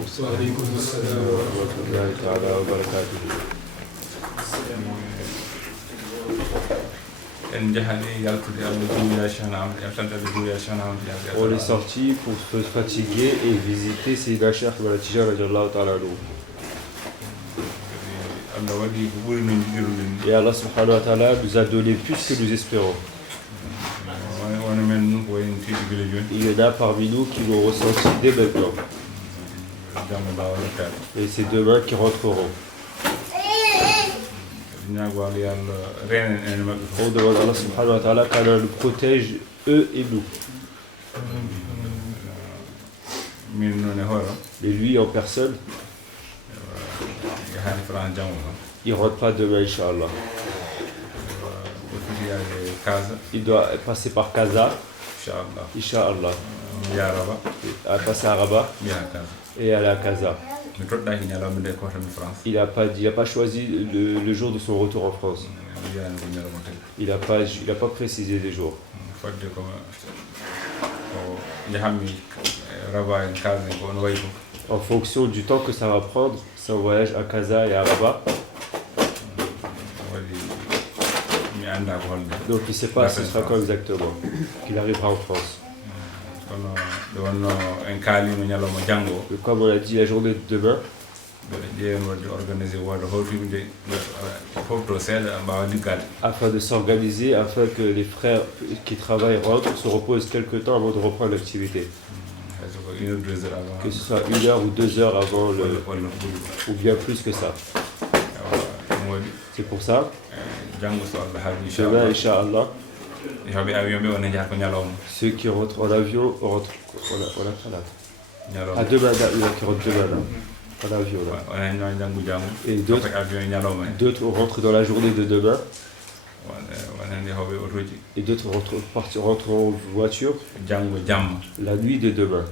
وعليكم السلام ورحمة الله تعالى وبركاته. On est sorti pour se fatiguer et visiter Sayyida Cheikh Ahmed Tijan radiallahu ta'ala anhu. Et Allah subhanahu wa ta'ala nous a donné plus que nous espérons. Il y en a parmi nous qui l'ont ressenti dès maintenant. Et c'est demain qui rentreront. On demande à Allah subhanahu wa ta'ala qu'Allah nous protège, eux et nous. Et lui en personne, il ne rentre pas demain, Inch'Allah. Il doit passer par Casa, Inch'Allah. Passer à Rabat et aller à Casa. Il n'a pas choisi le jour de son retour en France. Il n'a pas précisé les jours. En fonction du temps que ça va prendre, son voyage à Casa et à Rabat. Donc il ne sait pas ce sera quand exactement qu'il arrivera en France. Comme on a dit, la journée de demain, afin de s'organiser, afin que les frères qui travaillent rentrent, se reposent quelques temps avant de reprendre l'activité. Que ce soit 1 heure ou 2 heures avant ou bien plus que ça. C'est pour ça, demain, Inch'Allah, ceux qui rentrent en avion rentrent à demain, qui rentrent demain en avion là. Et d'autres rentrent dans la journée de demain. Et d'autres rentrent en voiture la nuit de demain.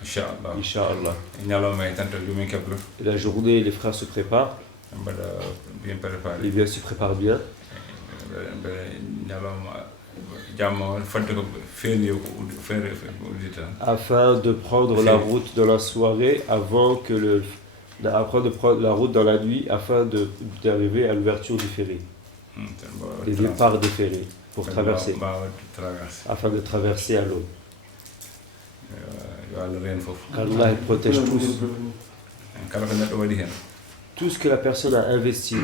Inch'Allah. Et la journée, les frères se préparent. Et bien se préparent bien. Afin de prendre la route dans la soirée après de prendre la route dans la nuit afin d'arriver à l'ouverture du ferry. Les départs des ferries pour traverser. Afin de traverser à l'eau. Qu'Allah protège tous. Tout ce que la personne a investi,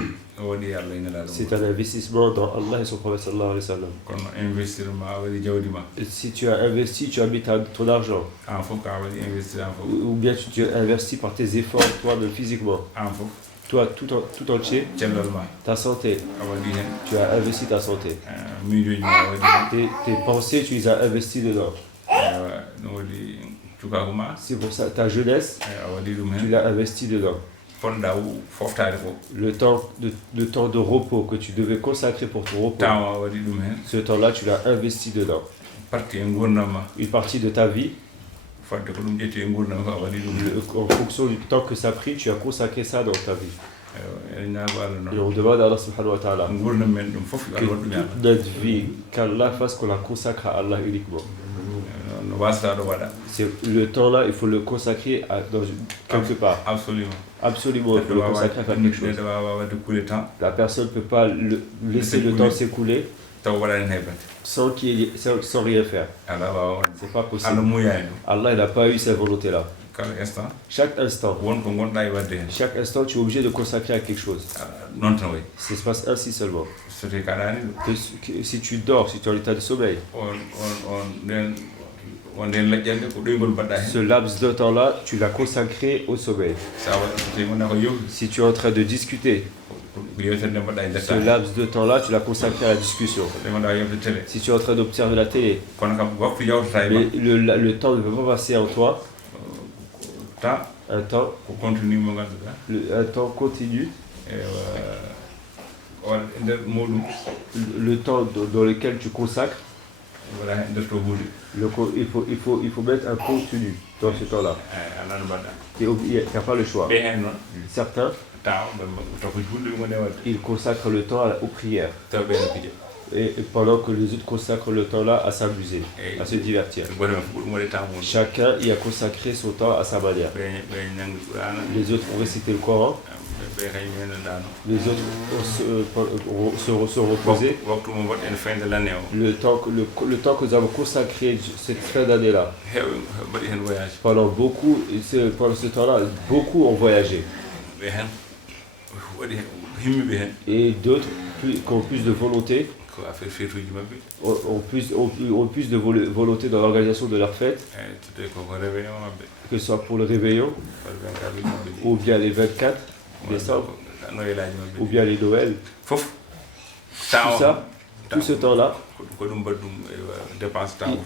c'est un investissement dans Allah et son prophète sallallahu alayhi wa sallam. Et si tu as investi, tu as mis ton argent. Ou bien tu as investi par tes efforts, toi-même physiquement. Toi, tout entier, ta santé. Tu as investi ta santé. Tes pensées, tu les as investies dedans. C'est pour ça, ta jeunesse, tu l'as investi dedans. Le temps de repos que tu devais consacrer pour ton repos, ce temps-là, tu l'as investi dedans. Une partie de ta vie, en fonction du temps que ça a pris, tu as consacré ça dans ta vie. Et on demande à Allah subhanahu wa ta'ala que toute notre vie, qu'Allah fasse qu'on la consacre à Allah uniquement. Le temps-là, il faut le consacrer quelque part. Absolument, il faut le consacrer à quelque chose. La personne ne peut pas laisser le temps s'écouler sans rien faire. C'est pas possible. Allah n'a pas eu cette volonté-là. Chaque instant, tu es obligé de consacrer à quelque chose. Ça se passe ainsi seulement. Si tu dors, si tu es en état de sommeil, ce laps de temps-là, tu l'as consacré au sommeil. Si tu es en train de discuter, ce laps de temps-là, tu l'as consacré à la discussion. Si tu es en train d'observer la télé, mais le temps ne peut pas passer en toi. Un temps continu. Le temps dans lequel tu consacres. Il faut mettre un contenu dans ce temps-là. Il n'y a pas le choix. Certains, ils consacrent le temps aux prières. Et pendant que les autres consacrent le temps là à s'amuser, à se divertir. Chacun y a consacré son temps à sa manière. Les autres ont récité le Coran. Les autres se reposer. Le temps que nous avons consacré cette fin d'année-là. Pendant ce temps-là, beaucoup ont voyagé. Et d'autres qui ont plus de volonté, ont plus de volonté dans l'organisation de leur fête, que ce soit pour le réveillon, ou bien les 24 décembre, ou bien les Noël. Tout ça, tout ce temps-là,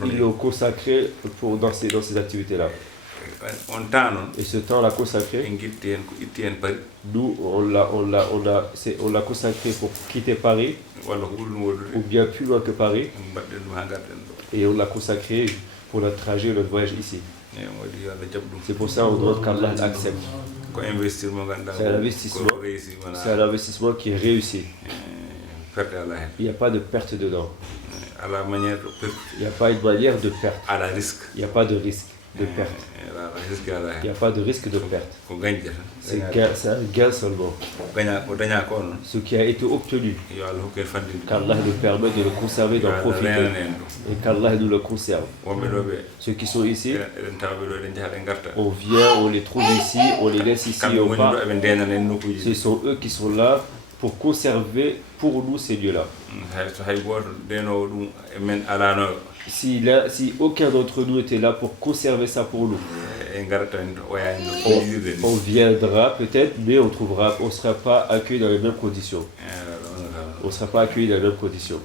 ils l'ont consacré dans ces activités-là. Et ce temps-là consacré, nous on l'a consacré pour quitter Paris, ou bien plus loin que Paris, et on l'a consacré pour notre trajet, notre voyage ici. C'est pour ça qu'on demande qu'Allah accepte. C'est un investissement qui est réussi. Il n'y a pas de perte dedans. Il n'y a pas une manière de perte. Il n'y a pas de risque de perte. Il n'y a pas de risque de perte. C'est un gain seulement. Ce qui a été obtenu, qu'Allah nous permet de le conserver, d'en profiter, et qu'Allah nous le conserve. Ceux qui sont ici, on vient, on les trouve ici, on les laisse ici et on part. Ce sont eux qui sont là pour conserver pour nous ces lieux-là. Si aucun d'entre nous était là pour conserver ça pour nous, on viendra peut-être, mais on ne sera pas accueillis dans les mêmes conditions. On ne sera pas accueillis dans les mêmes conditions.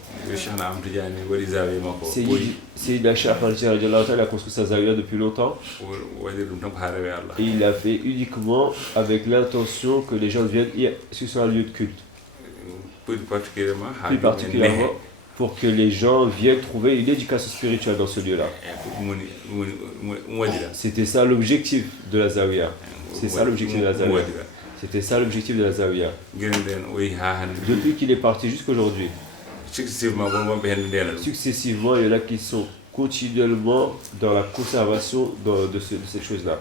C'est Cheikh Ahmad a construit sa zawiya depuis longtemps. Et il l'a fait uniquement avec l'intention que les gens viennent sur un lieu de culte. Plus particulièrement pour que les gens viennent trouver une éducation spirituelle dans ce lieu-là. C'était ça l'objectif de la zawiya. C'est ça l'objectif de la zawiya. C'était ça l'objectif de la zawiya. Depuis qu'il est parti jusqu'aujourd'hui, successivement, il y en a qui sont continuellement dans la conservation de cette chose-là.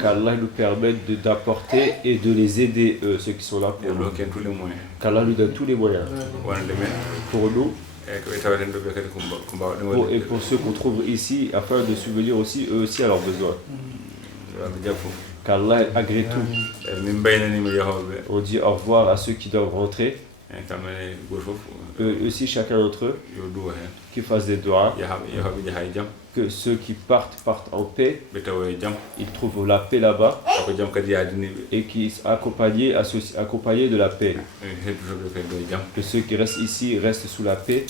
Qu'Allah nous permette d'apporter et de les aider, ceux qui sont là pour nous. Qu'Allah nous donne tous les moyens pour nous. Et pour ceux qu'on trouve ici, afin de subvenir aussi, eux aussi à leurs besoins. Qu'Allah agrée tout. On dit au revoir à ceux qui doivent rentrer. Eux aussi, chacun d'entre eux, qui fassent des doigts, que ceux qui partent en paix, ils trouvent la paix là-bas, et qui sont accompagnés de la paix. Que ceux qui restent ici restent sous la paix,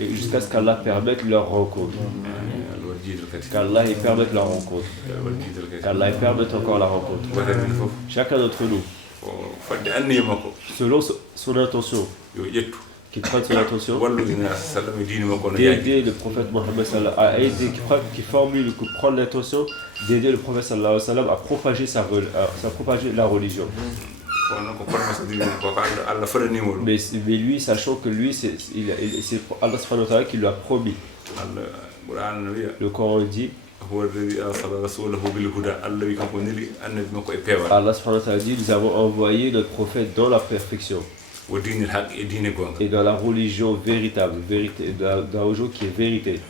et jusqu'à ce qu'Allah permette leur rencontre. Qu'Allah permette leur rencontre. Qu'Allah permette encore la rencontre. Chacun d'entre nous, selon son intention, qu'il prenne son intention d'aider le prophète Mohammed qui formule, qui prend l'intention d'aider le prophète sallallahu alayhi wa sallam à propager la religion. Mais lui, sachant que lui, c'est Allah subhanahu wa ta'ala qui lui a promis. Le Coran dit, Allah subhanahu wa ta'ala dit, nous avons envoyé notre prophète dans la perfection et dans la religion véritable, dans la religion qui est vérité.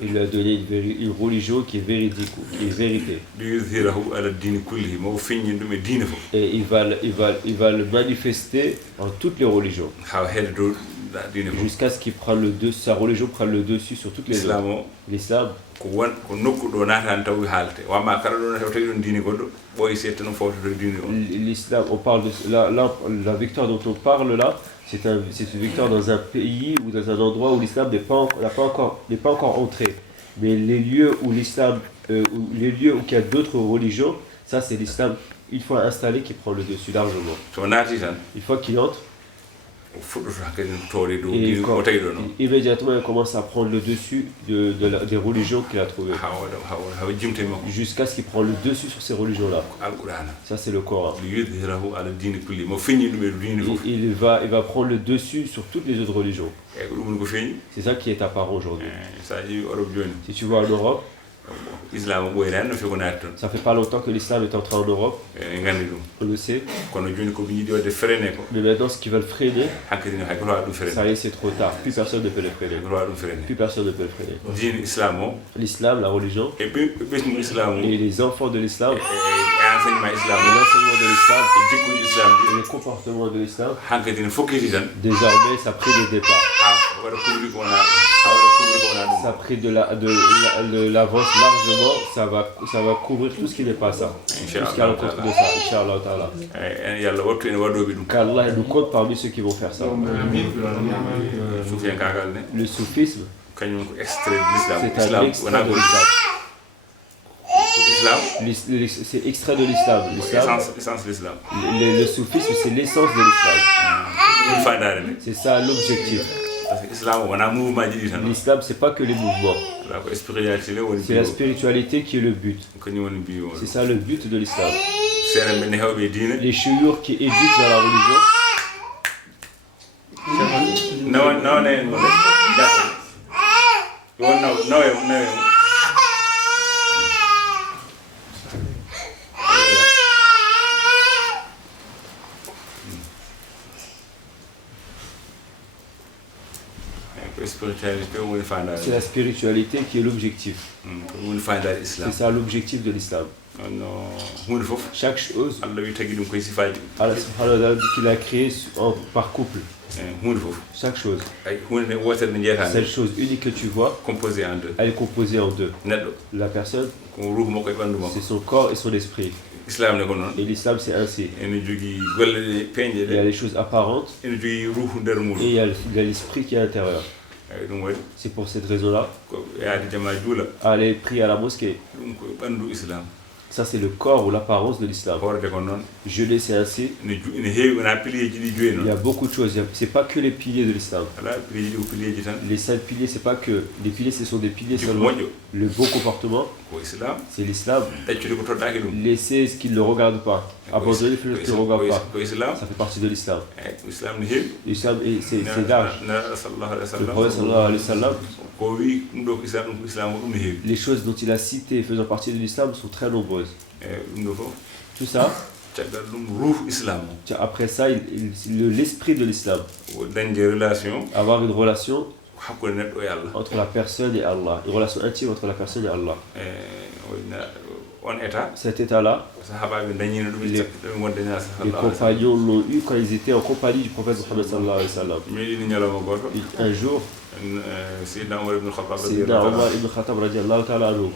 Il lui a donné une religion qui est véridique, qui est vérité. Et il va le manifester en toutes les religions, jusqu'à ce qu'il prenne sa religion prenne le dessus sur toutes les autres. L'islam, l'islam, on parle de la victoire dont on parle là, c'est une victoire dans un pays ou dans un endroit où l'islam n'est pas encore entré. Mais les lieux où l'islam, les lieux où il y a d'autres religions, ça c'est l'islam une fois installé qui prend le dessus largement. Une fois qu'il entre, Et immédiatement, il commence à prendre le dessus des religions qu'il a trouvées. Jusqu'à ce qu'il prend le dessus sur ces religions-là. Ça, c'est le Coran. Il va prendre le dessus sur toutes les autres religions. C'est ça qui est apparent aujourd'hui. Si tu vois en Europe, ça fait pas longtemps que l'islam est entré en Europe. On le sait. Mais maintenant, ce qu'ils veulent freiner, ça y est, c'est trop tard. Plus personne ne peut le freiner. Plus personne ne peut le freiner. L'islam, la religion, et les enfants de l'islam, l'enseignement de l'islam, et le comportement de l'islam, désormais, ça a pris le départ. Ça a pris de l'avance largement, ça va couvrir tout ce qui n'est pas ça. Tout ce qui est à l'encontre de ça, Inch'Allah Ta'ala. Qu'Allah nous compte parmi ceux qui vont faire ça. Le soufisme, c'est un extrait de l'islam. C'est extrait de l'islam. Le soufisme, c'est l'essence de l'islam. C'est ça l'objectif. L'islam, c'est pas que les mouvements. C'est la spiritualité qui est le but. C'est ça le but de l'islam. Les chouyours qui éduquent dans la religion. C'est la spiritualité qui est l'objectif. C'est ça l'objectif de l'islam. Chaque chose, Allah subhanahu wa ta'ala dit qu'il a créé par couple. Chaque chose. Cette chose unique que tu vois, elle est composée en deux. La personne, c'est son corps et son esprit. Et l'islam, c'est ainsi. Il y a les choses apparentes et il y a l'esprit qui est à l'intérieur. C'est pour cette raison-là, aller prier à la mosquée. Ça, c'est le corps ou l'apparence de l'islam. Jeûner, c'est ainsi. Il y a beaucoup de choses. Ce n'est pas que les piliers de l'islam. Les 5 piliers, ce n'est pas que. Les piliers, ce sont des piliers seulement. Le bon comportement, c'est l'islam. Laisser ce qui ne le regarde pas. Abandonner ce qui ne le regarde pas. Ça fait partie de l'islam. L'islam, c'est large. Le prophète sallallahu alayhi wa sallam, les choses dont il a cité faisant partie de l'islam sont très nombreuses. Tout ça, après ça, l'esprit de l'islam. Avoir une relation entre la personne et Allah. Une relation intime entre la personne et Allah. Cet état-là, les compagnons l'ont eu quand ils étaient en compagnie du prophète Muhammad sallallahu alayhi wa sallam. Un jour, Sayyidina Omar ibn Khattab radiallahu ta'ala anhu,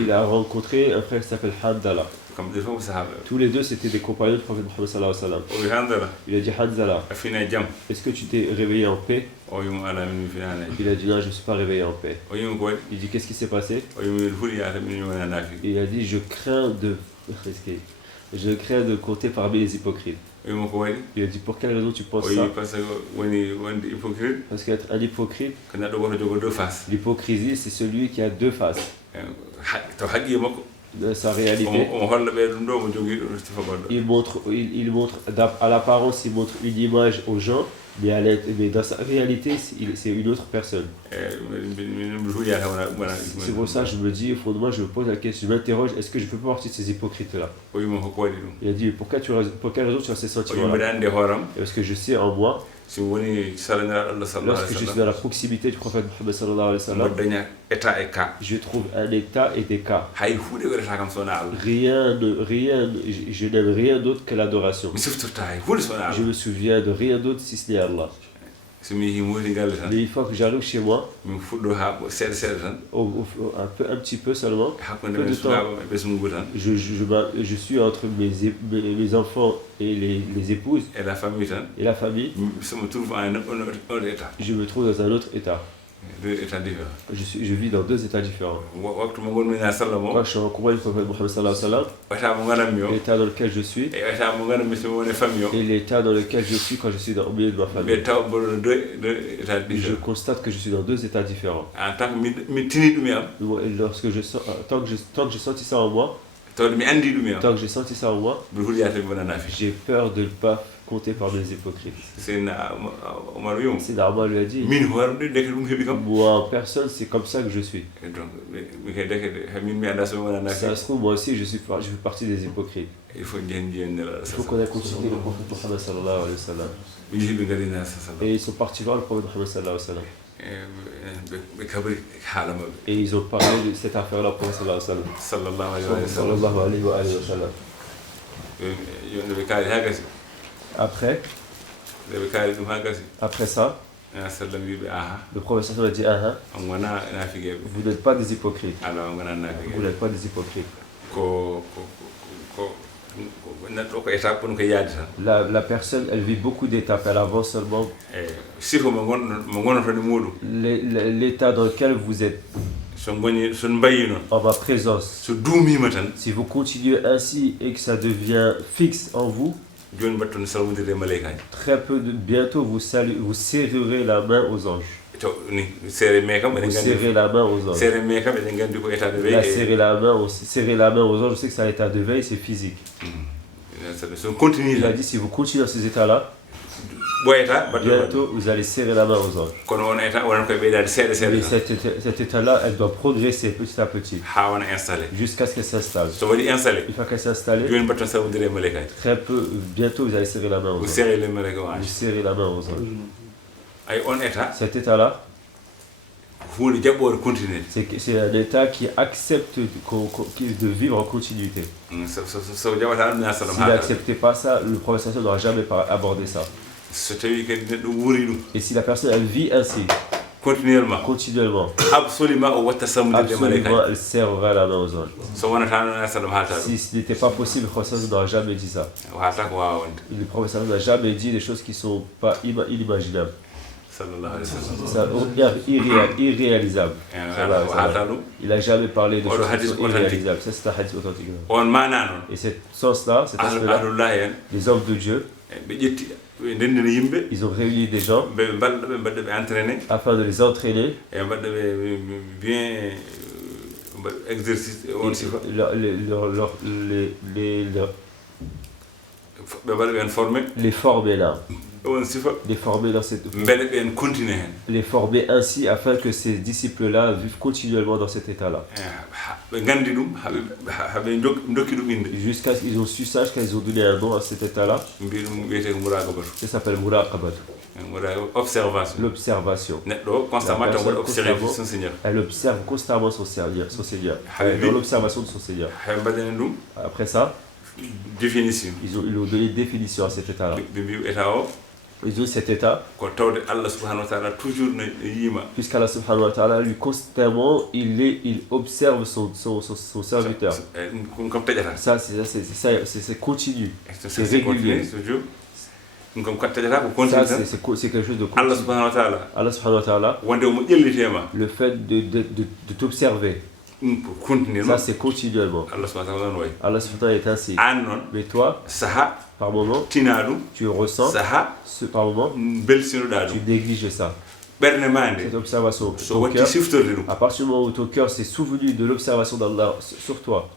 il a rencontré un frère qui s'appelle Handala. Tous les deux c'était des compagnons du prophète Muhammad sallallahu alayhi wa sallam. Il a dit Hanzala, est-ce que tu t'es réveillé en paix? Il a dit non, je ne suis pas réveillé en paix. Il dit qu'est-ce qui s'est passé? Il a dit je crains de compter parmi les hypocrites. Il a dit pour quelle raison tu penses ça? Parce qu'être un hypocrite, l'hypocrisie c'est celui qui a deux faces. De sa réalité, il montre à l'apparence, il montre une image aux gens, mais dans sa réalité, c'est une autre personne. C'est pour ça que je me dis, fondamentalement, je me pose la question, je m'interroge, est-ce que je peux pas partie de ces hypocrites-là? Il a dit, pour quelle raison tu as ces sentiments-là? Parce que je sais en moi, lorsque je suis dans la proximité du prophète Muhammad sallallahu alayhi wa sallam, je trouve un état et des cas. Je n'aime rien d'autre que l'adoration. Je me souviens de rien d'autre si ce n'est Allah. Mais une fois que j'arrive chez moi, un petit peu seulement, peu de temps, je suis entre mes enfants et les épouses et la famille. Je me trouve dans un autre état. Deux états différents. Je vis dans deux états différents. Moi, je suis en compagnie du prophète Mohammed sallallahu alayhi wa sallam. L'état dans lequel je suis. Et l'état dans lequel je suis quand je suis au milieu de ma famille. Je constate que je suis dans deux états différents. Lorsque tant que j'ai senti ça en moi, tant que j'ai senti ça en moi, j'ai peur de ne pas compter par des hypocrites. C'est Omar lui a dit, moi en personne, c'est comme ça que je suis. Ça se trouve, moi aussi, je fais partie des hypocrites. Il faut qu'on ait continué le prophète Mohammed sallallahu alayhi wa sallam. Et ils sont partis voir le prophète Mohammed sallallahu alayhi wa sallam. Et ils ont parlé de cette affaire-là au prophète sallallahu alayhi wa sallam. Après ça, le professeur a dit vous n'êtes pas des hypocrites. Vous n'êtes pas des hypocrites. La personne, elle vit beaucoup d'étapes, elle avance seulement. L'état dans lequel vous êtes en ma présence, si vous continuez ainsi et que ça devient fixe en vous, très peu bientôt vous serrerez la main aux anges. Vous serrez la main aux anges. Serrer la main aux anges, je sais que c'est un état de veille, c'est physique. Il a dit si vous continuez dans ces états-là, bientôt vous allez serrer la main aux anges. Mais cet état-là, elle doit progresser petit à petit jusqu'à ce qu'elle s'installe. Une fois qu'elle s'est installée, très peu, bientôt vous allez serrer la main aux anges. Vous serrez la main aux anges. Cet état-là, c'est un état qui accepte de vivre en continuité. S'il n'acceptait pas ça, le professeur n'aura jamais abordé ça. Et si la personne elle vit ainsi, continuellement, absolument elle serrera la main aux anges. Si ce n'était pas possible, le professeur n'aura jamais dit ça. Le professeur n'a jamais dit des choses qui ne sont pas inimaginables. Irréalisable. Il n'a jamais parlé de choses qui sont irréalisables. Ça, c'est un hadith authentique. Et ce sens-là, cet aspect-là, les hommes de Dieu, ils ont réuni des gens afin de les entraîner les former là. Les former dans cette les former ainsi afin que ces disciples-là vivent continuellement dans cet état-là. Jusqu'à ce qu'ils ont su ça, qu'ils ont donné un nom à cet état-là. Ça s'appelle muraqabat. L'observation. Elle observe constamment son Seigneur. Dans l'observation de son Seigneur. Après ça, ils ont donné une définition à cet état-là. Ils ont cet état. Puisqu'Allah subhanahu wa ta'ala, lui constamment, il observe son serviteur. Ça, c'est continu. C'est régulier. Ça, c'est quelque chose de continu. Allah subhanahu wa ta'ala, le fait de t'observer. Ça, c'est continuellement. Allah subhanahu wa ta'ala est ainsi. Mais toi, par moment, tu ressens, par moment, tu négliges ça. Cette observation. À partir du moment où ton cœur s'est souvenu de l'observation d'Allah sur toi,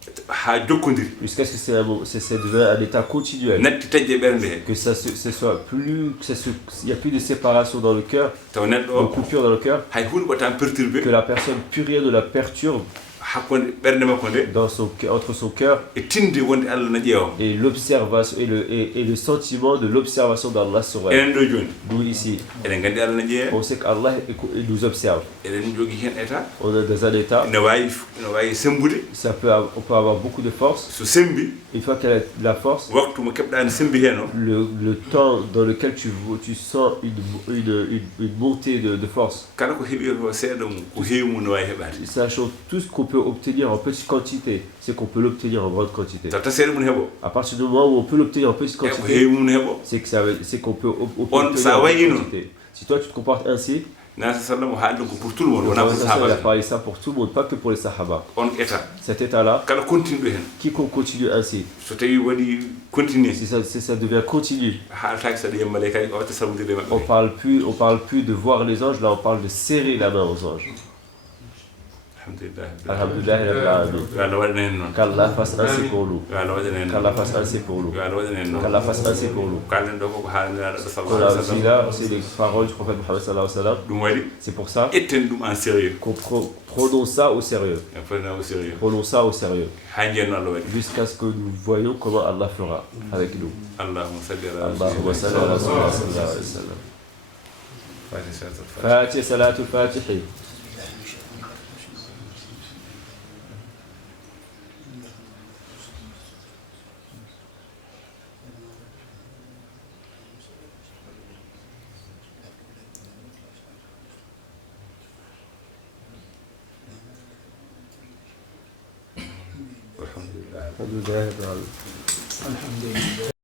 jusqu'à ce que c'est devenu un état continuel, que ça soit plus, il n'y a plus de séparation dans le cœur, de coupure dans le cœur, que la personne, plus rien ne la perturbe. Entre son cœur et l'observation et le sentiment de l'observation d'Allah sur elle. Nous ici, on sait qu'Allah nous observe. On est dans un état, on peut avoir beaucoup de force. Une fois qu'elle a de la force, le temps dans lequel tu sens une montée de force. Sachant tout ce qu'on peut obtenir en petite quantité, c'est qu'on peut l'obtenir en grande quantité. À partir du moment où on peut l'obtenir en petite quantité, c'est qu'on peut obtenir en grande quantité. Si toi tu te comportes ainsi, Il a parlé ça pour tout le monde, pas que pour les Sahaba. Cet état-là, qui continue ainsi, si ça devient continu, on parle plus de voir les anges, là on parle de serrer la main aux anges. Alhamdulillah, qu'Allah fasse ainsi pour nous. Qu'Allah fasse ainsi pour nous. Qu'Allah fasse ainsi pour nous. C'est les paroles du prophète Mohammed sallallahu alayhi wa sallam. C'est pour ça qu'on prononce ça au sérieux. Prenons ça au sérieux. Jusqu'à ce que nous voyons comment Allah fera avec nous. Allahumma salli ala sallallahu alayhi wa sallam. Fatiha salatul fatihi. الحمد لله.